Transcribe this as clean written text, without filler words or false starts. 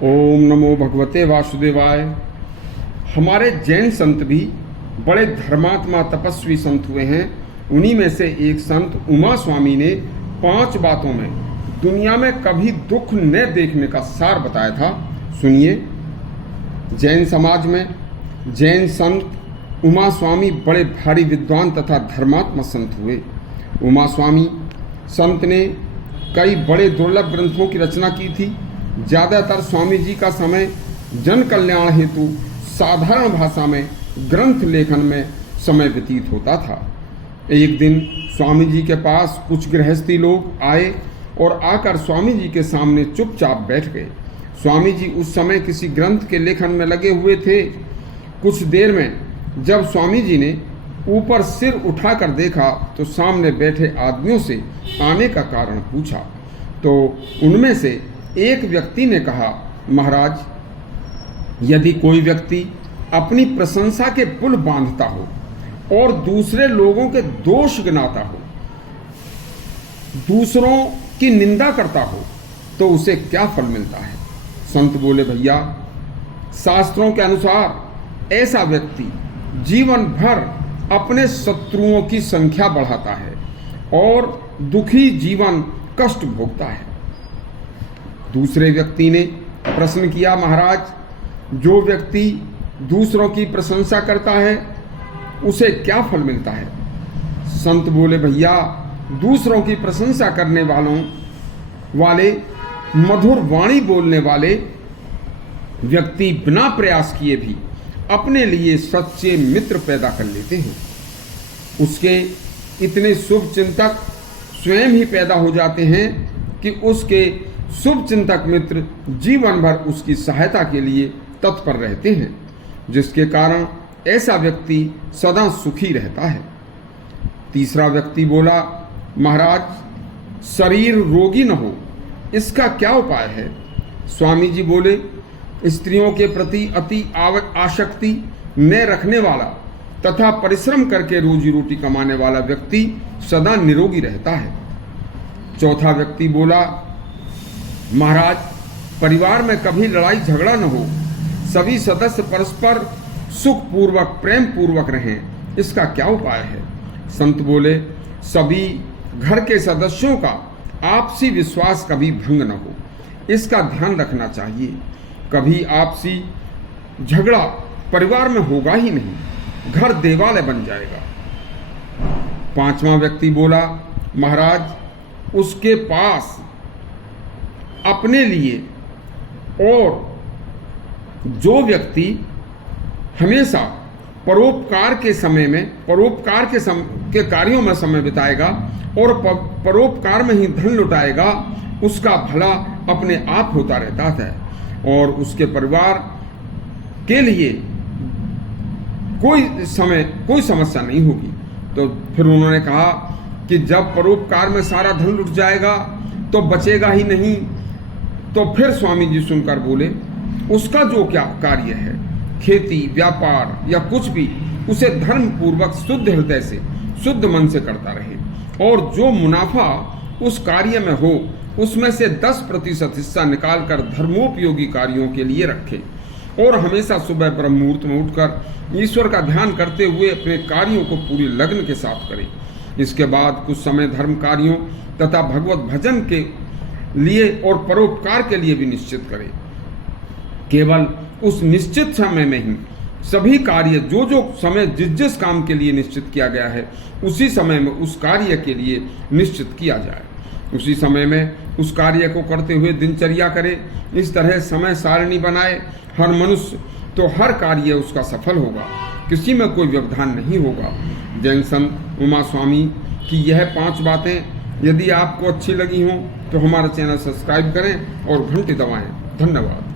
ओम नमो भगवते वासुदेवाय। हमारे जैन संत भी बड़े धर्मात्मा तपस्वी संत हुए हैं। उन्हीं में से एक संत उमा स्वामी ने 5 बातों में दुनिया में कभी दुख न देखने का सार बताया था। सुनिए। जैन समाज में जैन संत उमा स्वामी बड़े भारी विद्वान तथा धर्मात्मा संत हुए। उमा स्वामी संत ने कई बड़े दुर्लभ ग्रंथों की रचना की थी। ज़्यादातर स्वामी जी का समय जन कल्याण हेतु साधारण भाषा में ग्रंथ लेखन में समय व्यतीत होता था। एक दिन स्वामी जी के पास कुछ गृहस्थी लोग आए और आकर स्वामी जी के सामने चुपचाप बैठ गए। स्वामी जी उस समय किसी ग्रंथ के लेखन में लगे हुए थे। कुछ देर में जब स्वामी जी ने ऊपर सिर उठाकर देखा तो सामने बैठे आदमियों से आने का कारण पूछा तो उनमें से एक व्यक्ति ने कहा, महाराज, यदि कोई व्यक्ति अपनी प्रशंसा के पुल बांधता हो और दूसरे लोगों के दोष गिनाता हो, दूसरों की निंदा करता हो, तो उसे क्या फल मिलता है? संत बोले, भैया, शास्त्रों के अनुसार ऐसा व्यक्ति जीवन भर अपने शत्रुओं की संख्या बढ़ाता है और दुखी जीवन कष्ट भोगता है। दूसरे व्यक्ति ने प्रश्न किया, महाराज, जो व्यक्ति दूसरों की प्रशंसा करता है उसे क्या फल मिलता है? संत बोले, भैया, दूसरों की प्रशंसा करने वाले मधुर वाणी बोलने वाले व्यक्ति बिना प्रयास किए भी अपने लिए सच्चे मित्र पैदा कर लेते हैं। उसके इतने शुभ चिंतक स्वयं ही पैदा हो जाते हैं कि उसके शुभ चिंतक मित्र जीवन भर उसकी सहायता के लिए तत्पर रहते हैं, जिसके कारण ऐसा व्यक्ति सदा सुखी रहता है। तीसरा व्यक्ति बोला, महाराज, शरीर रोगी न हो, इसका क्या उपाय है? स्वामी जी बोले, स्त्रियों के प्रति अति आसक्ति न रखने वाला तथा परिश्रम करके रोजी रोटी कमाने वाला व्यक्ति सदा निरोगी रहता है। चौथा व्यक्ति बोला, महाराज, परिवार में कभी लड़ाई झगड़ा न हो, सभी सदस्य परस्पर सुख पूर्वक प्रेम पूर्वक रहें, इसका क्या उपाय है? संत बोले, सभी घर के सदस्यों का आपसी विश्वास कभी भंग न हो, इसका ध्यान रखना चाहिए। कभी आपसी झगड़ा परिवार में होगा ही नहीं, घर देवालय बन जाएगा। पांचवा व्यक्ति बोला, महाराज, उसके पास अपने लिए और जो व्यक्ति हमेशा परोपकार के कार्यों में समय बिताएगा और परोपकार में ही धन लुटाएगा, उसका भला अपने आप होता रहता है और उसके परिवार के लिए कोई समस्या नहीं होगी। तो फिर उन्होंने कहा कि जब परोपकार में सारा धन लुट जाएगा तो बचेगा ही नहीं। तो फिर स्वामी जी सुनकर बोले, उसका जो क्या कार्य है, खेती, व्यापार या कुछ भी, उसे धर्म पूर्वक शुद्ध हृदय से, शुद्ध मन से करता रहे और जो मुनाफा उस कार्य में हो उसमें से 10% हिस्सा निकालकर धर्मोपयोगी कार्यों के लिए रखे और हमेशा सुबह ब्रह्म मुहूर्त में उठकर ईश्वर का ध्यान करते हुए अपने कार्यों को पूरी लगन के साथ करे। इसके बाद कुछ समय धर्म कार्यों तथा भगवत भजन के लिए और परोपकार के लिए भी निश्चित करे। केवल उस निश्चित समय में ही सभी कार्य जो समय जिस काम के लिए निश्चित किया गया है उसी समय में उस कार्य के लिए निश्चित किया जाए। उसी समय में उस कार्य को करते हुए दिनचर्या करे। इस तरह समय सारणी बनाए हर मनुष्य, तो हर कार्य उसका सफल होगा, किसी में कोई व्यवधान नहीं होगा। जैन संत उमा स्वामी की यह 5 बातें यदि आपको अच्छी लगी हों तो हमारा चैनल सब्सक्राइब करें और घंटी दबाएं। धन्यवाद।